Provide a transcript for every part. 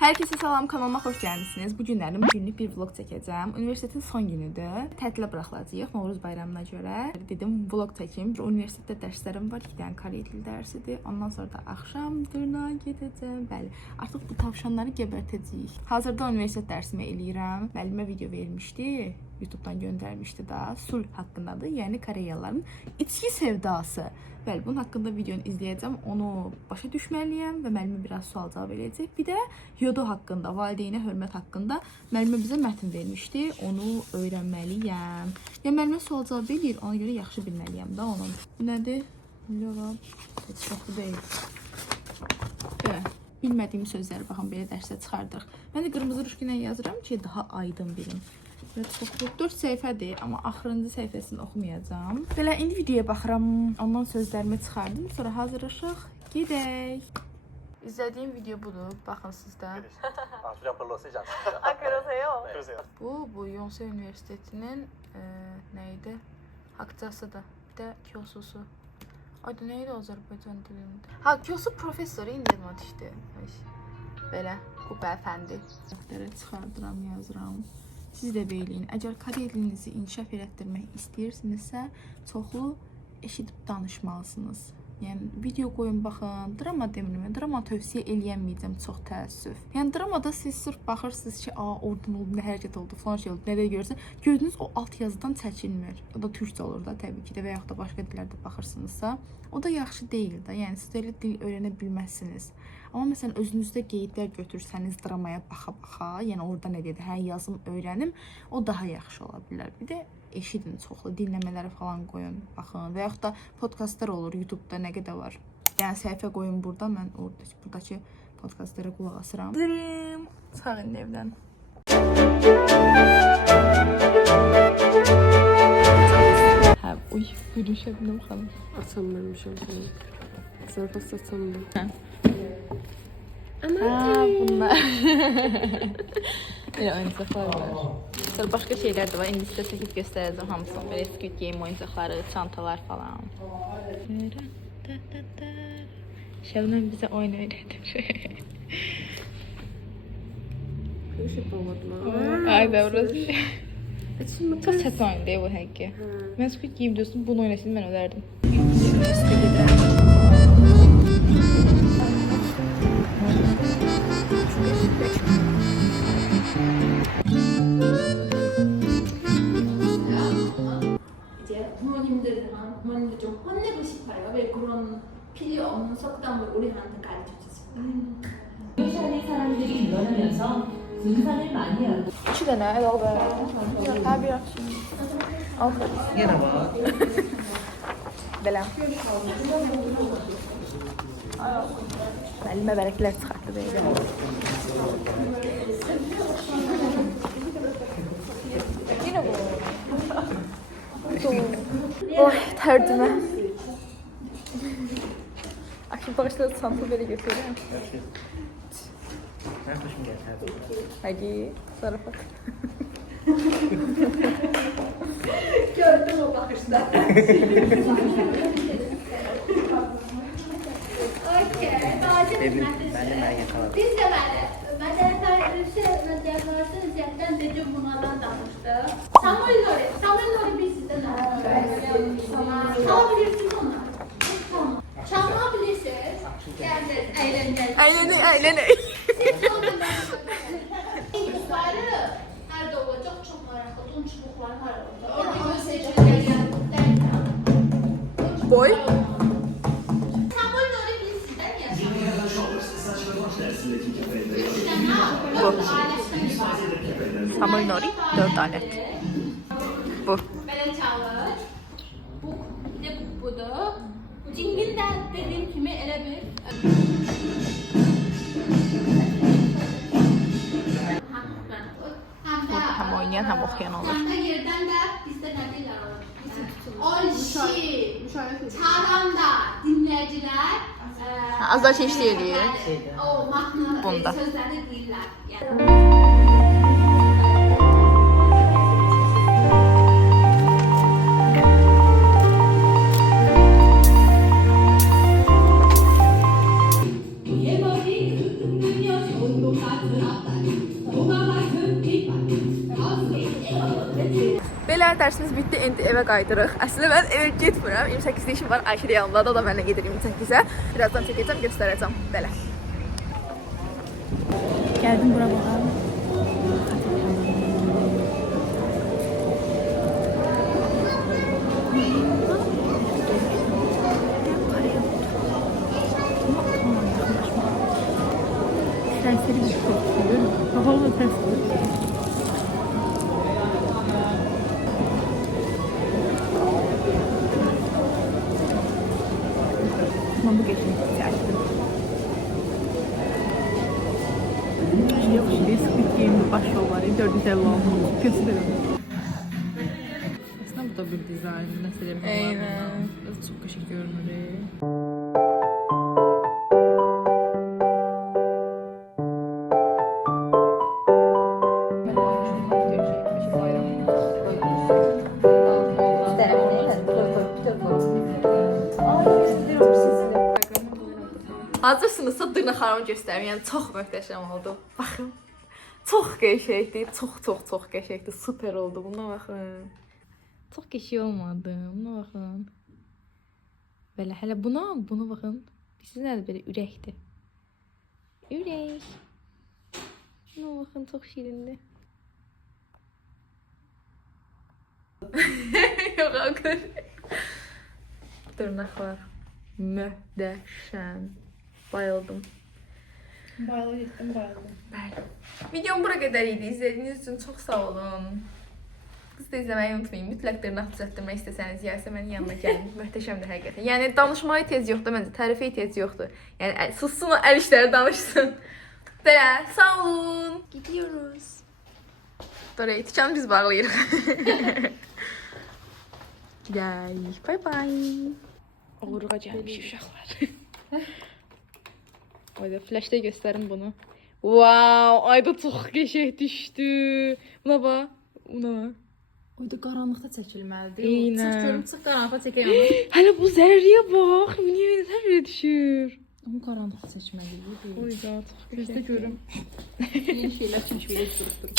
Herkese salam, kanalıma xoş gəlmisiniz. Bu günlərim günlük bir vlog çəkəcəm. Universitetin son günüdür. Tətilə buraxılacağıq Novruz bayramına görə. Dedim vlog çəkim. Universitetdə dərslərim var. 2 dənə Korey dili dərsidir. Ondan sonra da axşam dırnağa gedəcəm. Bəli, artıq bu tavşanları gebərtəcəyik. Hazırda universitet dərsimi eləyirəm. Müəllimə video vermişdi. YouTube'dan göndərmişdi da. Sulh haqqındadır. Yəni Koreyalıların içki sevdası. Bəli, bunun haqqında videonu izləyəcəm. Onu başa düşməliyəm və müəllimə biraz sual cavab edəcək. Bir də yodo haqqında, valideynə hörmət haqqında müəllimə bizə mətn vermişdi. Onu öyrənməliyəm. Yəni müəllimə sual cavab edir, ona görə yaxşı bilməliyəm də onu. Bu nədir? Yola. Heç çoxlu deyil. Belə, bilmədiyim sözləri baxın belə dərsə çıxardırıq. Mən də qırmızı ruşqu ilə yazıram ki, daha aydın bilim. 4 səhifədir, amma axırıncı səhifəsini oxumayacağam. Belə indi videoya baxıram, ondan sözlərimi çıxardım, sonra hazırlaşaq, gedək. İzlədiyim video budur, baxın sizdə. Bu Yonsei Universitetinin nə idi? Haqçasıdır, bir də Kyosusu. Adı nə idi Azərbaycan dilində? Ha, Kyosu professoru indi yadmamışdı. Belə, bu bəyəfəndi. Çıxardıram, yazıram. Siz də beyləyin. Əgər Korey dilinizi inkişaf elətdirmək istəyirsinizsə, çoxlu eşidib danışmalısınız. Yəni video qoyun baxın. Drama demirəm, drama tövsiyə eləyəməyəcəm, çox təəssüf. Yəni dramada siz sırf baxırsınız ki, oradan oldu, nə hərəkət oldu, falan şey oldu, nədə görürsən, gördüyünüz o alt yazıdan çəkilmir. O da türkcə olur da təbii ki də və yaxud da başqa dillərdə baxırsınızsa, o da yaxşı deyil də. Yəni siz elə dil öyrənə bilməzsiniz. Amma məsələn özünüzdə qeydlər götürsəniz dramaya baxa-baxa, yəni orada nə dedi, hə yazım, öyrənim, o daha yaxşı ola bilər. Bir də eşidin çoxlu, dinləmələri falan qoyun, baxın və yaxud da podkastlar olur YouTube-da nə qədər var. Yəni səhifə qoyun burada, mən buradakı podkastlara qulaq asıram. Dirim, çıxaq indi evdən. Hə, uy, buyurun Şəbnəm xanım. Açamırmışam. Zarfası açamırım. Hə. Haa, bunlar. Belə oyuncaqlar var. Sonra başqa şeylər də var. İndi sizə çəkib göstərəcəm hamısını. Belə Squid Game oyuncaqları, çantalar falan. Şəbnəm bizə oyun öyrədir. Işık olmadılar. Ay da burası. Çox çətin oyundur bu həqiqi. Mən Squid Game diyorsun, bunu oynasın, mən ölərdim. 부모님들 좀 혼내고 싶어요. 왜 그런 필요 없는 속담을 우리한테 가르쳐주세요. 사는 사람들이 늘어나면서 분산을 많이 하고. İki dənə əlavə. Hər bir axşam. Al. Yenə var. Belə. Müəllimə bərəklər çıxartdı deyil. Yine bu. Oy, tərdimə. Akşam bağışları çantı belə götürürəm. Mən xoşum gəlir. Hadi, zarafat. Gördüm o bakışta. Okey, Ben de yakaladım. biz de Mədən tarixçi üzərindən dedim bunlardan danışdı. Samuel Nuri biz sizdən danışdı. Çala bilirsiniz onlar. Çalma bilirsiniz. Əylənək. Əylənək. Siz onları nerede olacak çok merak ettim. Çubuklar var orada. Orada göstericiler Boy. Samuel Nuri biz sizdən Samuel Nuri 4 alet. Bu. Belə çalır. Bu bir de budur. Cingil də dediyim kimi elə bir Hem oynayan hem okuyan olur. Həm də yerdən də bizdə nə deyirlər o? Olşi. Çalan da dinləyicilər Azar çeşitli eləyir. o mahnı Bunda. sözləri deyirlər. Yəni Belə dərsimiz bitdi, indi evə qaydırıq. Əslində mən evə getmirəm. 28-də işim var, Ayşə də yanımdadır, o da mənimlə gedir 28-ə. Birazdan çəkəcəm, göstərəcəm. Belə. Gəldim bura baxam. Sərseri bir şey olsun. Bakalım sərseri. Ben bu geçmek isterdim. Yok şimdi Squid Game'de başrolları 456 gösteriyorum. Aslında bu da bir dizayn. Mesela Aynen. çok kaşık görünür. Hazırsınızsa dırnaqlarımı göstərim. Yəni çox möhtəşəm oldu. Baxın. Çox qəşəngdir. Çox qəşəngdir. Super oldu. Buna baxın. Çox qəşəng olmadı. Buna baxın. Belə hələ buna baxın. Siz nədir belə ürəkdir. Ürək. Buna baxın, çox şirindir. Yox, akır. Dırnaqlar. Möhtəşəm. Bayıldım. Bayıldım. Bəli. Videom bura qədər idi. İzlədiyiniz üçün çox sağ olun. Siz də izləməyi unutmayın. Mütləq dırnaq düzəltdirmək istəsəniz, Yasəmənin yanına gəlin. Möhtəşəmdir həqiqətən. Yəni danışmağa ehtiyac yoxdur məncə, tərifə ehtiyac yoxdur. Yəni sussun o əl işləri danışsın. Belə, sağ olun. Gidiyoruz. Dorayı tikanı biz bağlayırıq. Gidək. Bye bye. Oğurluğa gəlmiş uşaqlar. Oyda flashda göstərim bunu. Wow, ayda çox qəşəng düşdü. Buna bax. Buna bax. Oyda qaranlıqda çəkilməlidir. Eynən. Çıx görüm, çıx qaranlıqda çəkəyəm. Hələ bu zərriyə bax. Bu niyə belə zərriyə düşür? Onu qaranlıqda seçməliyik. Oyda çox Gözdə qəşəng. görüm. Yeni şeylər kəşf edib durub.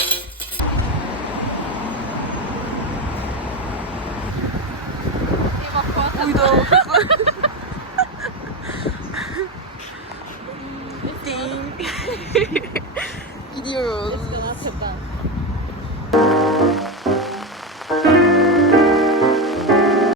Uydu.